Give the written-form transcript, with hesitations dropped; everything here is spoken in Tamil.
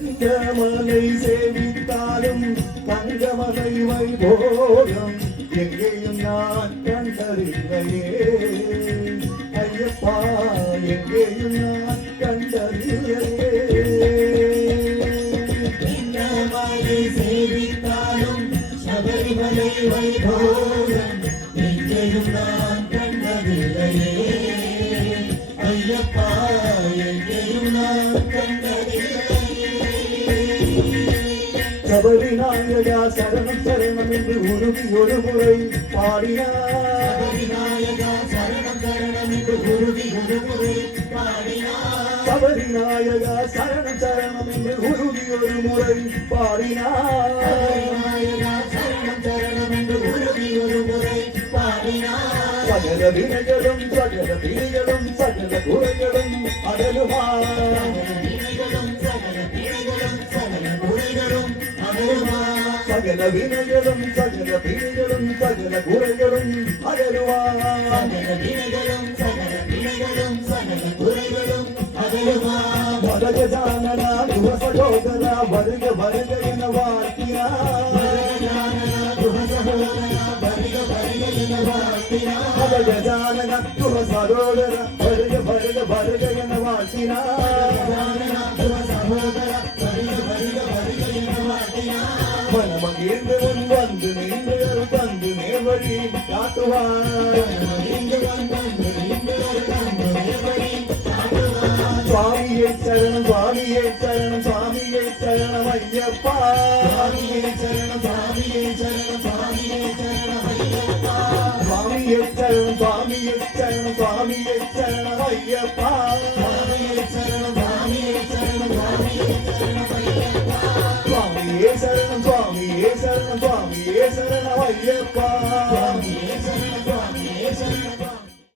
மலை சேவித்தாலும் தங்கமலை வைபோகம் எங்கேயும் நான் கண்டறில்லையே ஐயப்பா எங்கேயும் நான் கண்டறில்லையே மலை சேவித்தாலும் சபரிமலை வைபோகம் எங்கேயும் நான் கண்டறில்லையே ஐயப்பா எங்கேயும் நான் கண்டறில்லையே சபரிநாயகா சரணம் சரணம் என்று உருகி ஒரு முறை பாடினார் சபரிநாயகா சரணம் சரணம் என்று உருகி ஒரு முறை பாடினார் சபரிநாயகா சரணம் சரணம் என்று உருகி ஒரு முறை பாடினார் சபரிநாயகா சரணம் சரணம் என்று உருகி ஒரு முறை பாடினார் சகல வினைகளும் சகல பிழைகளும் சகல குறைகளும் அகலுமார் சகல வினைகளும் சகல பிழைகளும் சகல குறைகளும் அகலுவார் வரகஜானனா துவசகோதரா வருக வருக என வாழ்த்தினார் வரகஜானனா துவசகோதரா வருக வருக வருக என வாழ்த்தினார் மனமகிழ்ந்து முன் வந்து நின்று தந்து நேர்வழி காட்டுவார் சுவாமியை சரணம் சுவாமியை சரணம் சுவாமியை சரணம் ஐயப்பா சுவாமியை சரணம் சுவாமியை சரணம் சுவாமியை சரணம் ஐயப்பா சுவாமியை சரணம் சுவாமியை சரணம் சுவாமியை சரணம் ஐயப்பா சுவாமியை சரணம் சுவாமியை சரணம் சுவாமியை சரணம் ஐயப்பா சுவாமியே சரணம் சுவாமியே சரணம் சுவாமியே சரணம் ஐயப்பா